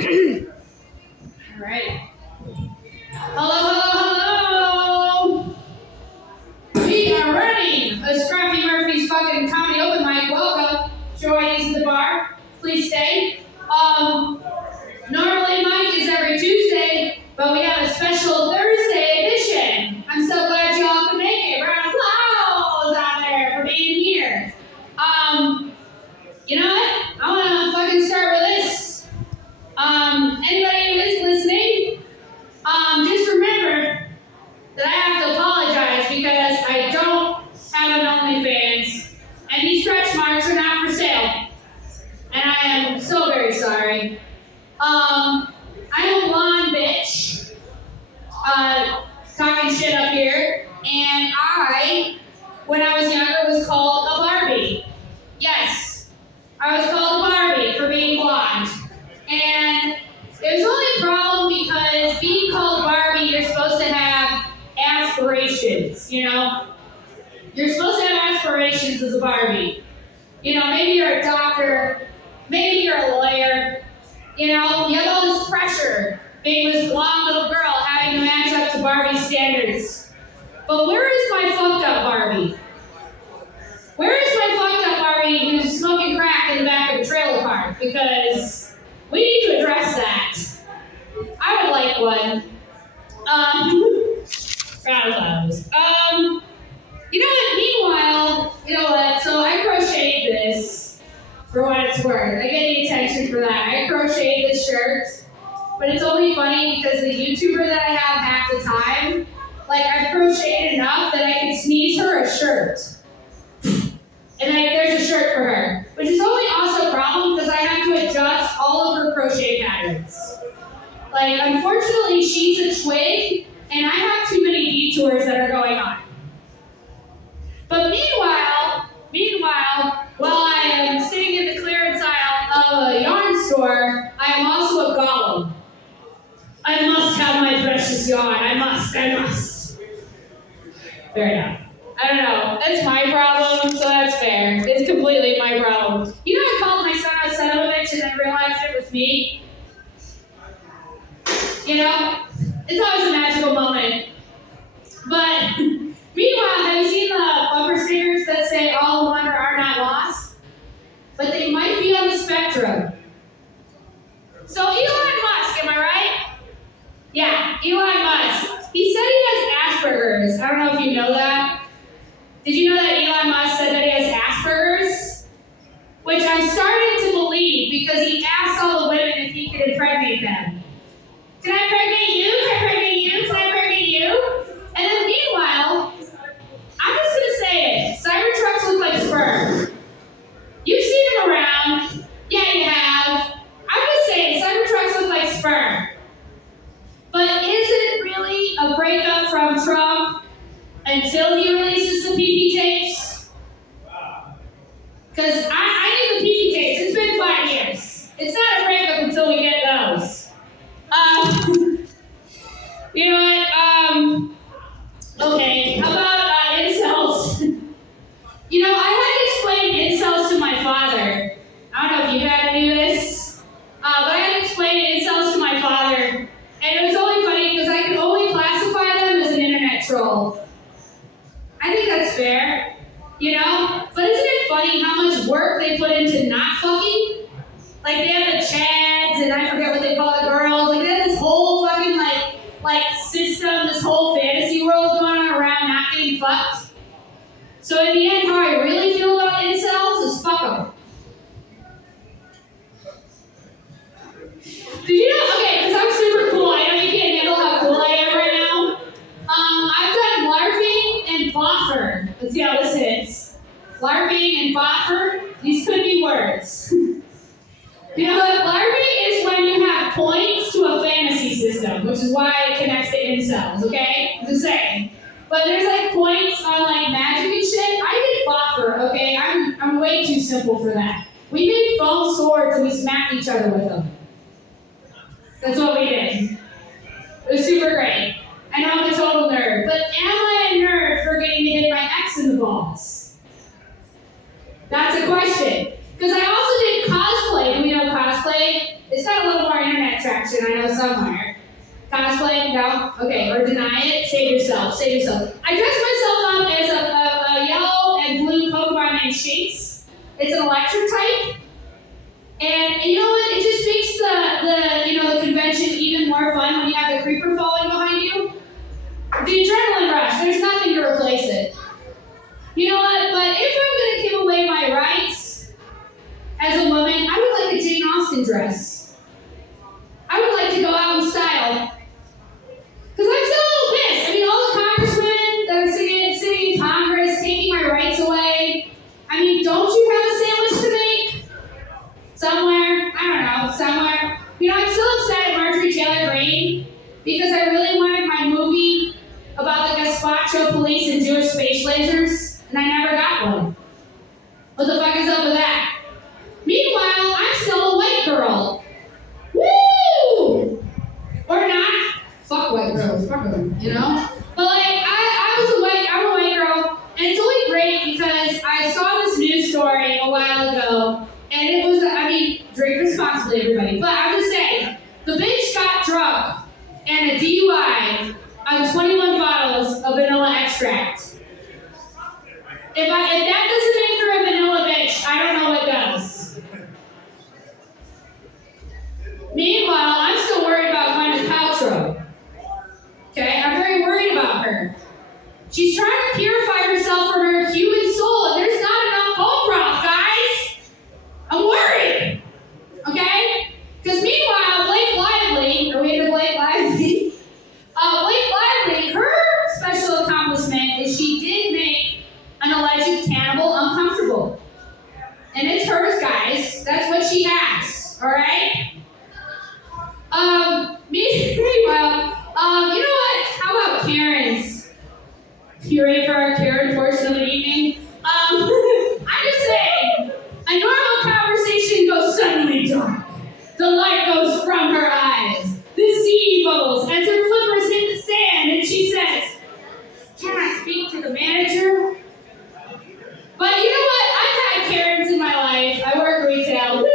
All right. Hello. We are running a Scruffy Murphy's fucking comedy open mic. Welcome. Join us at the bar. Please stay. Normally Mike is every Tuesday, but we have a special Thursday edition. I'm so glad you all could make it. Round of applause out there for being here. You know what? I want to fucking start with this. Anybody who is listening, just remember that I have to apologize because I don't have an OnlyFans, and these stretch marks are not for sale. And I am so very sorry. I'm a blonde bitch, talking shit up here, and when I was younger, was called a Barbie. Yes, I was called a Barbie for being blonde. And it was only a problem because being called Barbie, you're supposed to have aspirations, you know? You're supposed to have aspirations as a Barbie. You know, maybe you're a doctor, maybe you're a lawyer. You know, you have all this pressure being this blonde little girl having to match up to Barbie standards. But where is my fucked up Barbie? Where is my fucked up Barbie who's smoking crack in the back of a trailer park? Because we need to address that. I would like one. Proud of those. You know what? Meanwhile, you know what? So I crocheted this for what it's worth. I get the attention for that. I crocheted this shirt, but it's only funny because the YouTuber that I have half the time, like I've crocheted enough that I can sneeze her a shirt. And there's a shirt for her, which is only also a problem because I have to adjust all of her crochet patterns. Like, unfortunately, she's a twig, and I have too many detours that are going on. But meanwhile, while I am sitting in the clearance aisle of a yarn store, I am also a golem. I must have my precious yarn. I must. Fair enough. I don't know. That's my problem, so that's fair. It's completely my problem. You know, I called my son a son of a bitch and then realized it was me? You know? It's always a magical moment. But, meanwhile, have you seen the bumper stickers that say all who wander are not lost? But they might be on the spectrum. So, Elon Musk, am I right? Yeah, Elon Musk. He said he has Asperger's. I don't know if you know that. Did you know that Elon Musk said that he has Asperger's? Which I'm starting to believe because he asked all the women if he could impregnate them. Can I impregnate you? Can I impregnate you? Can I impregnate you? And then meanwhile, I'm just going to say it. Cybertrucks look like sperm. You've seen them around. Yeah, you have. I'm just saying, Cybertrucks look like sperm. But is it really a breakup from Trump until he releases the PP tapes? Because I need the PP tapes. It's been 5 years. It's not a breakup until we get those. You know what? Okay, how about incels? You know, I had to explain incels to my father. I don't know if you had to do this, but I had to explain incels to my father. And it was only funny because I could only classify them as an internet troll. I think that's fair, you know? But isn't it funny how much work they put into not fucking? Like, they have the chads, and I forget what they call the girls. Like, they have this whole fucking, like system, this whole fantasy world going on around not getting fucked. So in the end, how I really feel about incels is fuck them. Did you know? Okay, because I'm super cool. I know you can't handle how cool I am right now. I've done larping and boffer. Let's see how this hits. Larping and boffer, these could be words. You know what? LARPing is when you have points to a fantasy system, which is why it connects to incels, okay? I'm just saying. But there's like points on like magic and shit. I did boffer, okay? I'm way too simple for that. We made foam swords and we smacked each other with them. That's what we did. It was super great. I know I'm a total nerd, but am I a nerd for getting to hit my ex in the balls? That's a question. Because I also did cosplay. Do we know cosplay? It's got a little more internet attraction I know somewhere. Cosplay? No? Okay. Or deny it? Save yourself. Save yourself. I dressed myself up as a yellow and blue Pokemon named Shakes. It's an electric type. And you know what? It just makes the convention even more fun when you have the creeper falling behind you. The adrenaline rush. There's nothing to replace it. You know what? But if I'm going to give away my rights as a woman, I would like a Jane Austen dress. I would like to go out in style. Because I'm still a little pissed. I mean, all the congresswomen that are sitting in Congress, taking my rights away. I mean, don't you have a sandwich to make? Somewhere? I don't know, somewhere. You know, I'm still upset at Marjorie Taylor Greene because I really wanted my movie about the gazpacho police and Jewish space lasers, and I never got one. What the fuck is up with that? Meanwhile, I'm still a white girl. Woo! Or not. Fuck white girls, fuck them, you know? But like, I'm a white girl, and it's only great because I saw this news story a while ago, and it was, drink responsibly, everybody. But I'm just saying, the bitch got drunk and a DUI on 21 bottles of vanilla extract. If that doesn't make her a vanilla bitch, I don't know what does. Meanwhile, I'm still worried about Gwyneth Paltrow. Okay, I'm very worried about her. She's trying to purify herself from her human soul, and there's not enough bone broth, guys. I'm worried. Okay? Because meanwhile, Blake Lively, her special accomplishment is she did make an alleged cannibal uncomfortable. And it's hers, guys. That's what she has. Alright? Meanwhile, you know what? How about Karen's? You ready for our Karen portion of the evening? I'm just saying, a normal conversation goes suddenly dark. The light goes from her eyes. The sea bubbles as her flippers hit the sand, and she says, "Can I speak to the manager?" But you know what? I've had Karens in my life. I work retail.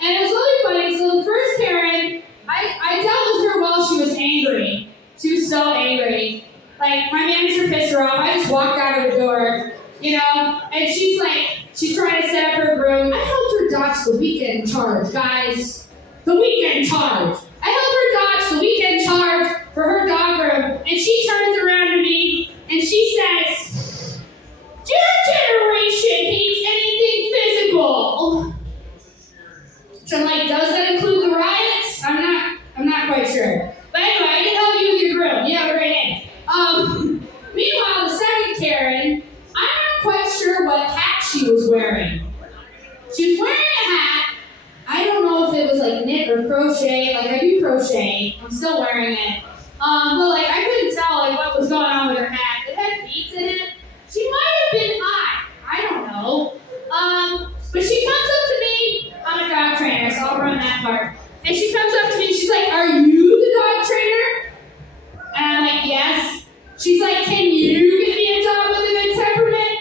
And it was really funny. So the first Karen, I dealt with her while she was angry. She was so angry. Like, my manager pissed her off. I just walked out of the door, you know? And she's trying to set up her room. I helped her dodge the weekend charge, guys. The weekend charge. I helped her dodge the weekend charge for her dog room. And she turns around to me and she says, "Your generation hates anything physical." So I'm like, does that include the riots? I'm not quite sure. But anyway, I can help you with your groom. You have a great name. Meanwhile, the second Karen, I'm not quite sure what hat she was wearing. She was wearing a hat. I don't know if it was like knit or crochet. Like, I do crochet. I'm still wearing it. But like, I couldn't tell like what was going on with her hat. It had beads in it. She might have been hot. I don't know. But she comes up to me. I'm a dog trainer, so I'll run that part. And she comes up to me and she's like, "Are you the dog trainer?" And I'm like, "Yes." She's like, "Can you get me a dog with a good temperament?"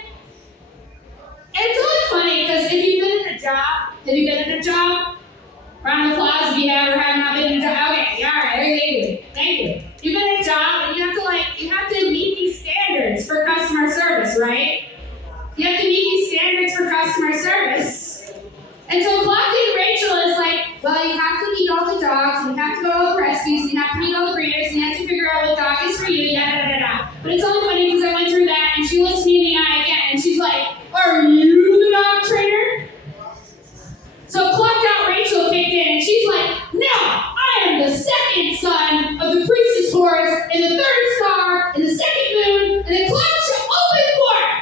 And it's really funny because if you've been in a job? Round of applause if you have or have not been in a job. Okay, all right, thank you. You've been in a job and you have to meet these standards for customer service, right? You have to meet these standards for customer service. And so Clocked In Rachel is like, well, you have to meet all the dogs, and you have to go to all the rescues, and you have to meet all the breeders, and you have to figure out what dog is for you, yada, yada, yada. But it's only funny because I went through that, and she looks me in the eye again, and she's like, "Are you the dog trainer?" So Clocked Out Rachel kicked in, and she's like, "No, I am the second son of the priestess Horus, and the third star, and the second moon, and the cloud shall open forth,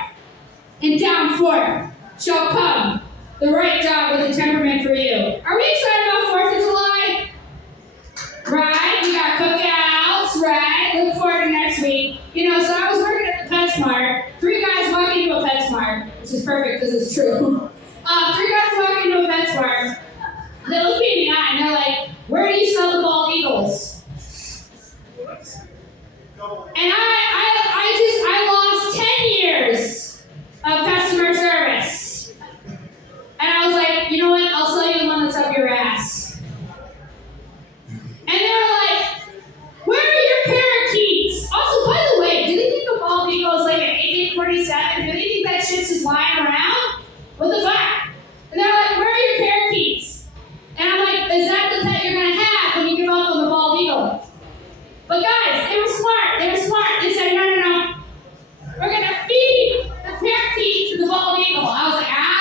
and down forth shall come the right dog with a temperament for you." Are we excited about 4th of July? Right? We got cookouts, right? Look forward to next week. You know, so I was working at the PetSmart. 3 guys walk into a PetSmart, which is perfect because it's true. 3 guys walk into a PetSmart. They look me in the eye and they're like, "Where do you sell the bald eagles?" And I lost 10 years of customer service. And I was like, "You know what? I'll sell you the one that's up your ass." is that the pet you're going to have when you give up on the bald eagle? But guys, they were smart. They were smart. They said, no, no, no. We're going to feed the parakeet to the bald eagle. I was like, ah.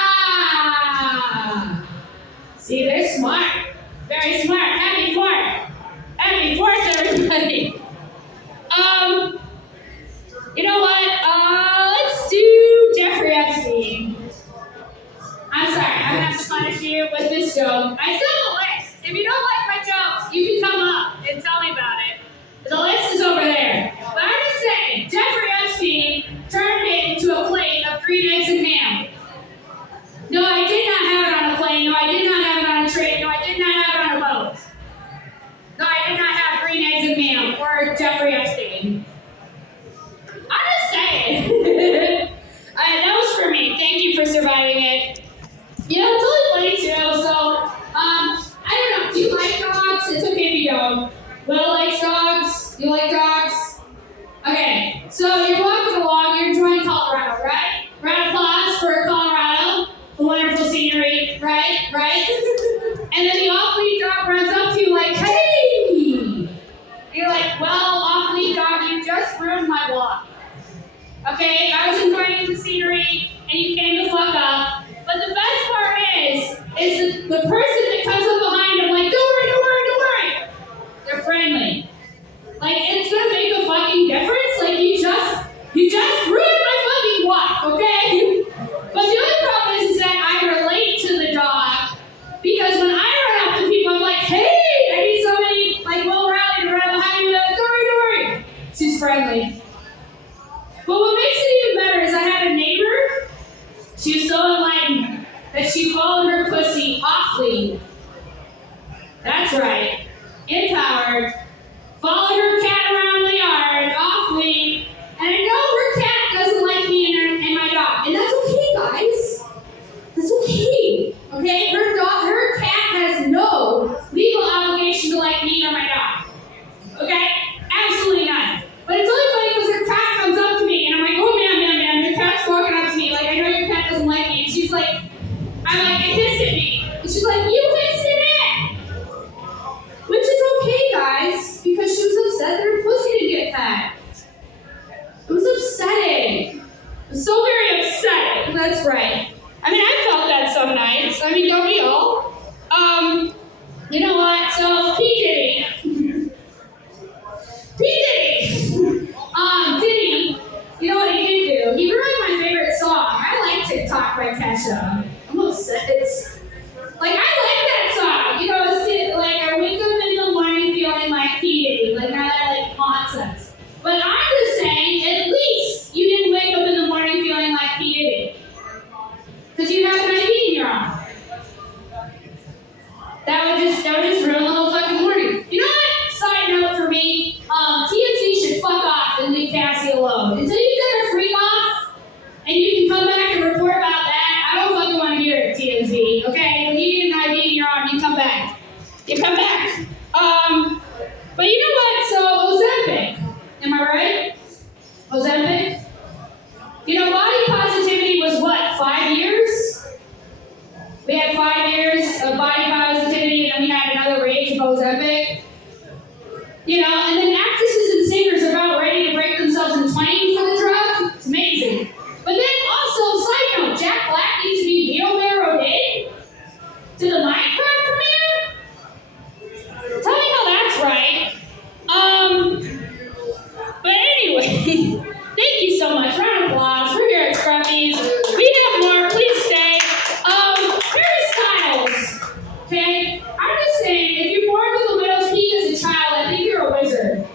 See, they're smart. Very smart. Happy 4th. Happy 4th, everybody. You know what? Let's do Jeffrey Epstein. I'm sorry, I'm going to have to punish you with this joke. I still have a list. If you don't like my jokes, you can come up and tell me about it. The list is over there. But I'm just saying, Jeffrey Epstein turned it into a plate of green eggs and ham. No, I did not have it on a plane. No, I did not have it on a train. No, I did not have it on a boat. No, I did not have green eggs and ham or Jeffrey Epstein. I'm just saying. That was for me. Thank you for surviving it. You know, it's really funny too. So, I don't know. Do you like dogs? It's okay if you don't. Will likes dogs. You like dogs? Okay. So you're walking along. You're enjoying Colorado, right? Round of applause for Colorado. The wonderful scenery, right? Right? And then the off-lead dog runs up to you like, hey! You're like, well, off-lead dog, you just ruined my walk. Okay, I was enjoying the scenery, and you came the fuck up. But the best part is the person that comes up behind him, like, don't worry, don't worry, don't worry. They're friendly. Like, it's gonna make a fucking difference. Like, you just ruined my fucking walk, okay? But the only problem is that I relate to the dog, because when I run up to people, I'm like, hey, I need somebody, like, Will Riley to run behind me, like, don't worry, don't worry. She's friendly. But what makes it even better is I had a neighbor. She was so enlightened that she followed her pussy off-lead. That's right. Empowered. Followed her cat around the yard, off-lead. And I know her cat doesn't like me and my dog. And that's okay, guys. That's okay. Okay? Her cat has no legal obligation to like me or my dog. Okay? Absolutely none. But it's only funny because her cat comes up to me and I'm like, oh man, your cat's walking up to me. Like, I know your cat doesn't like me. And she's like, I'm like, it hissed at me. And she's like, you hissed at it. Which is okay, guys, because she was upset that her pussy didn't get pet. It was upsetting. It was so very upsetting. That's right. I mean, I felt that some nights. I mean, don't we all? You know what? So, P. Diddy. Diddy, you know what he did do? He ruined my favorite song. I like TikTok by Kesha. I'm upset. It's like, I like that song. You know, it's like, I wake up in the morning feeling like P. Diddy. Like, now that like nonsense. But I'm just saying, at least you didn't wake up in the morning feeling like P. Diddy. Because you have an ID in your arm. That would just ruin the whole fucking morning. You know what? Side note for me, TMZ should fuck off and leave Cassie alone. Until you get her freak off, and you can come back and report about that, I don't fucking want to hear it, TMZ, okay? When you need an ID in your arm, you come back. You come back. But you know what? So, Ozempic. Am I right? Ozempic? You know, body positivity was what, 5 years? We had 5 years of body positivity, and then we had another rage of Ozempic. You know, and then actresses and singers are about ready to break themselves in twain for the drug. It's amazing. But then also, side note, Jack Black needs to be wheelbarrowed in to the Minecraft premiere? Tell me how that's right. But anyway, thank you so much. Round of applause. We're here at Scruffys. We have more. Please stay. Harry Styles. Okay? I'm just saying, if you're born with a widow's peak as a child, I think you're a wizard.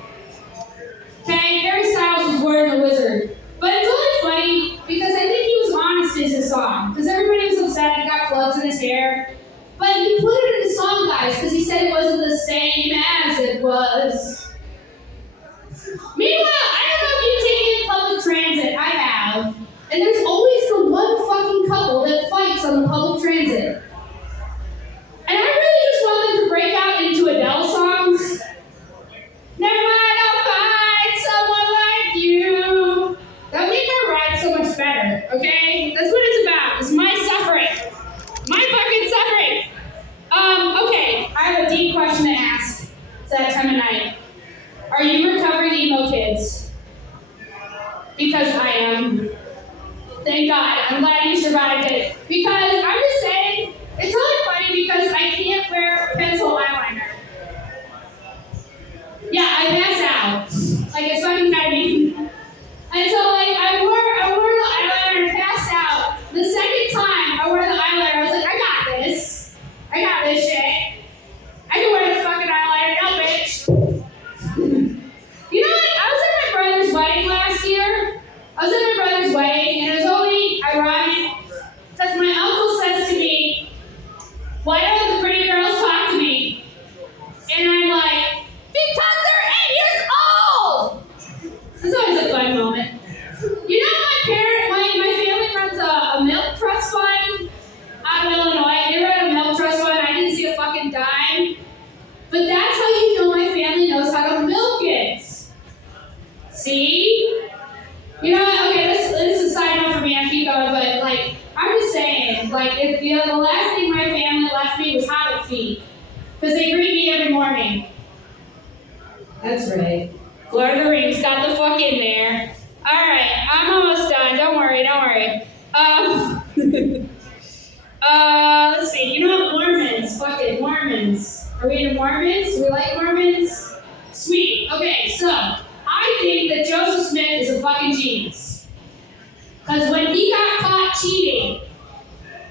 Okay? Harry Styles was born a wizard. But it's only funny because I think he was honest in his song. Because everybody was upset he got plugs in his hair. But he put it in his song, guys, because he said it wasn't the same as it was. Meanwhile, I don't know if you've taken public transit. I have. And there's always the one fucking couple that fights on the public transit. And I really just want them to break out into Adele songs. Never mind, I'll find someone like you. That would make my ride so much better, okay? That's what it's about. It's my suffering. My fucking suffering. Okay, I have But that's how you know my family knows how to milk it. See? You know what? Okay, this is a side note for me. I keep going, but like, I'm just saying, like, if the last thing my family left me was hobbit feet, because they greet me every morning. That's right. Lord of the Rings got the fuck in there. All right, I'm almost done. Don't worry, don't worry. Let's see. You know what? Mormons. Fuck it, Mormons. Are we into Mormons? Do we like Mormons? Sweet. Okay, so I think that Joseph Smith is a fucking genius. Because when he got caught cheating,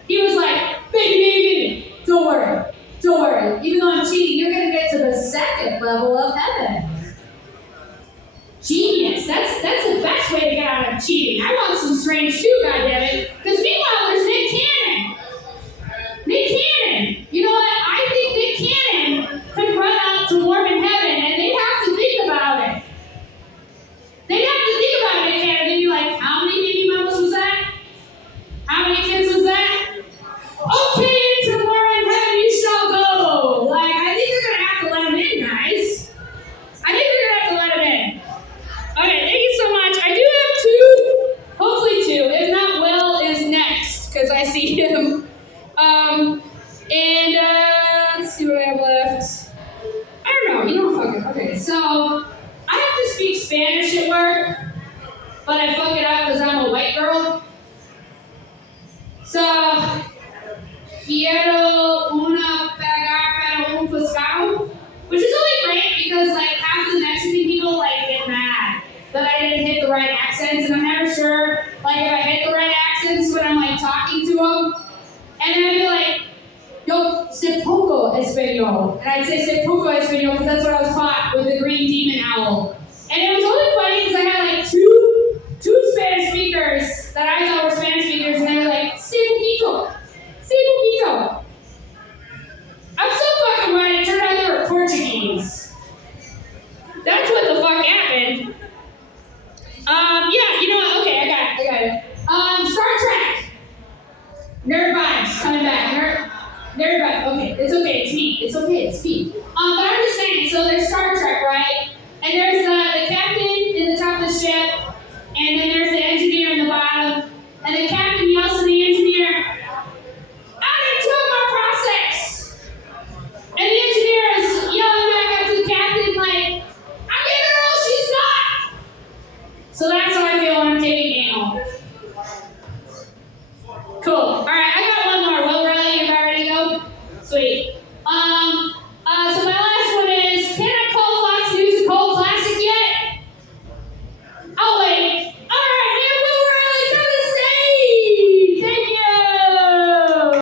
he was like, baby, don't worry. Don't worry. Even though I'm cheating, you're going to get to the second level of heaven. Genius. That's the best way to get out of cheating. I want some strange too, goddammit. Because meanwhile, there's Nick Cannon. Nick Cannon. You know what? I think Nick Cannon could run out to Mormon heaven, and they'd have to think about it. They'd have to think about it, Nick Cannon. They'd be like, how many baby mamas was that? How many kids was that? Okay, into Mormon heaven you shall go. Like, I think they're going to have to let him in, guys. I think they're going to have to let him in. Okay, thank you so much. I do have two, hopefully two. If not, Will is next, because I see him. Let's see what I have left. I don't know, you know, fuck it. Okay, so I have to speak Spanish at work, but I fuck it up because I'm a white girl. So, quiero una pagar para un pescado, which is really great because like half the Mexican people like get mad that I didn't hit the right accents, and I'm never sure like if I hit the right accents when I'm like talking to them, and then I'd be like, yo, sé poco español, and I'd say sé poco español because that's what I was taught with the green demon owl, and it was only funny because I had like two Spanish speakers that I thought were Spanish speakers, and they were like, sé poquito, sé poquito. I'm so fucking right, it turned out they were Portuguese. That's what the fuck happened. Yeah, you know what? Okay, I got it. Star Trek. Nerd vibes coming back. Nerd vibes. Okay, it's me. It's me. But I'm just saying, so there's Star Trek, right? And there's the captain in the top of the ship, and then there's the engineer in the bottom, and the captain yells to the engineer, I didn't do my process! And the engineer is yelling back up to the captain like, I'm giving her all she's got! So that's how I feel when I'm taking anal. Cool. Alright, I got one more. Will, really? You're ready to go? Sweet.